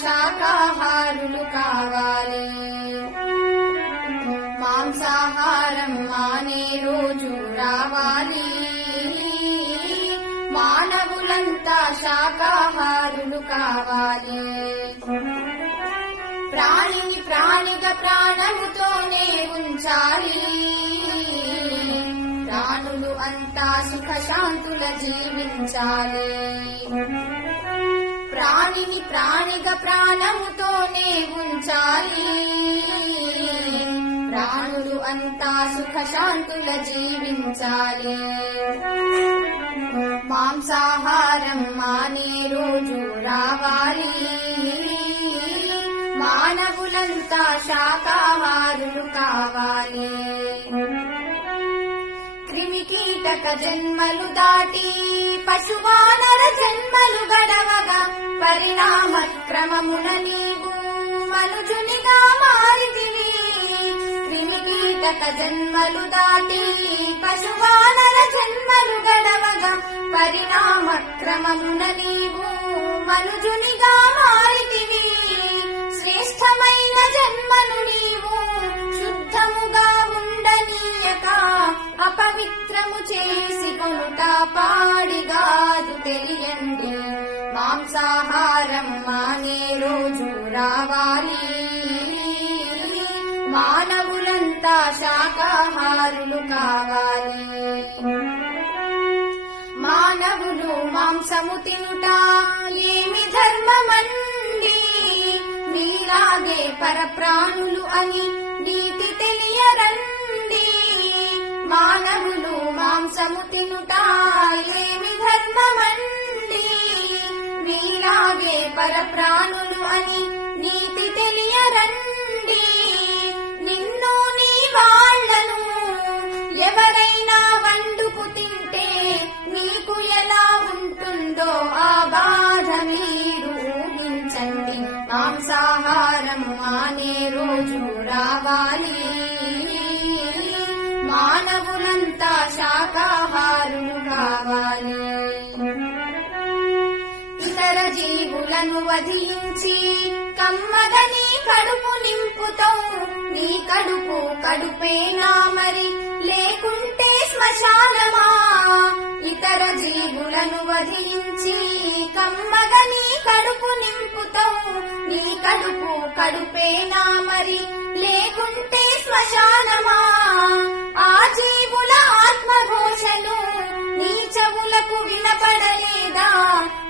శాకాహారులు కావాలి మాంసాహారం మానే రోజు రావాలి మానవులంతా శాకాహారులు కావాలి ప్రాణిని ప్రాణిగా ప్రాణముతోనే ఉంచాలి ప్రాణులు అంతా సుఖశాంతుల జీవించాలి ప్రాణిని ప్రాణిగా ప్రాణముతోనే ఉంచాలి ప్రాణులు అంతా సుఖ సుఖశాంతుల జీవించాలి మాంసాహారం మానే రోజు రావాలి మానవులంతా శాకాహారులు కావాలి క్రిమికీటక జన్మలు దాటి పశువానర జన్మలు గడవగా పరిణామ క్రమమున నీవు మనుజునిగా మారితివి క్రిమికి జన్మలు దాటి పశువానర జన్మలు గడవగా పరిణామ క్రమమున నీవు మనుజునిగా మారితివి శ్రేష్టమైన జన్మను నీవు రావాలి మానవులంతా శాకాహారులు కావాలి మానవులు మాంసము తినుట ఏమి ధర్మమండి మీలాగే పరప్రాణులు అని నీతి తెలియరండి మానవులు మాంసము తినుట ఏమి ధర్మమండి మీలాగే పరప్రాణులు అని మాంసాహారం మానే రోజు రావాలి మానవులంతా శాకాహారులు కావాలి ఇతర జీవులను వధించి కమ్మదని కడుపు నింపుతాం నీ కడుపు కడుపేనా మరి లేకుంటే శ్మశానమా ఇతర జీవులను వధించి కమ్మగని కడుపు కడుపు కడుపేనా మరి లేకుంటే శ్మశానమా ఆ జీవుల ఆత్మఘోషను నీ చెవులకు వినపడలేదా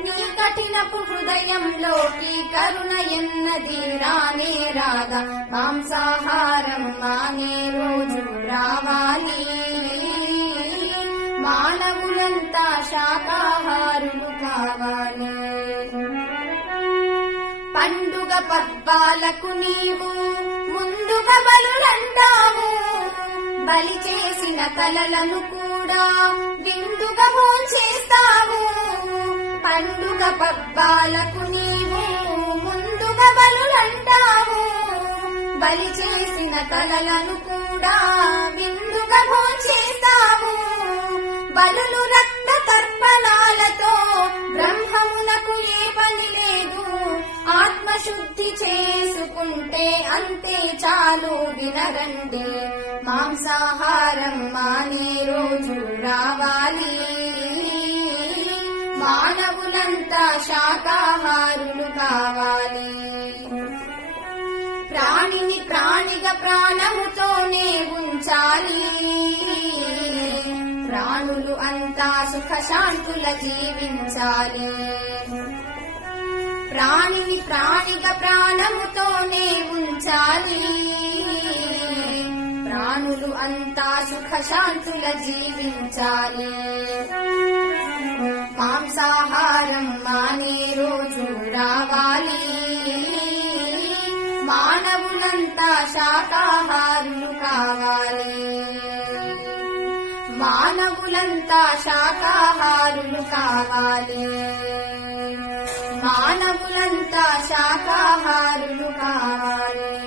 నీ కఠినపు హృదయంలోకి కరుణ ఎన్నది రానే రాగా మాంసాహారం మానే రోజు రావాలి మానవులంతా శాకాహారులు కావాలి రంగ పద్మాలకు నీవు ముందుగా బలురంటావు బలి చేసిన కలలను కూడా విందుగా చేస్తావు పండుగ పబ్బాలకు నీవు ముందుగా బలురంటావు బలి చేసిన కలలను కూడా శుద్ధి చేసుకుంటే అంతే చాలు వినరండి మాంసాహారం మానే రోజు రావాలి మానవులంతా శాకాహారులు కావాలి ప్రాణిని ప్రాణిగా ప్రాణముతోనే ఉంచాలి ప్రాణులు అంతా సుఖశాంతుల జీవించాలి ప్రాణిని ప్రాణిగా ప్రాణముతోనే ఉంచాలి ప్రాణులు అంతా సుఖ సుఖశాంతుల జీవించాలి మాంసాహారం మానే రోజు రావాలి మానవులంతా శాకాహారులు కావాలి మానవులంతా శాకాహారులు కావాలి మానవులంతా శాకాహారులు కావాలి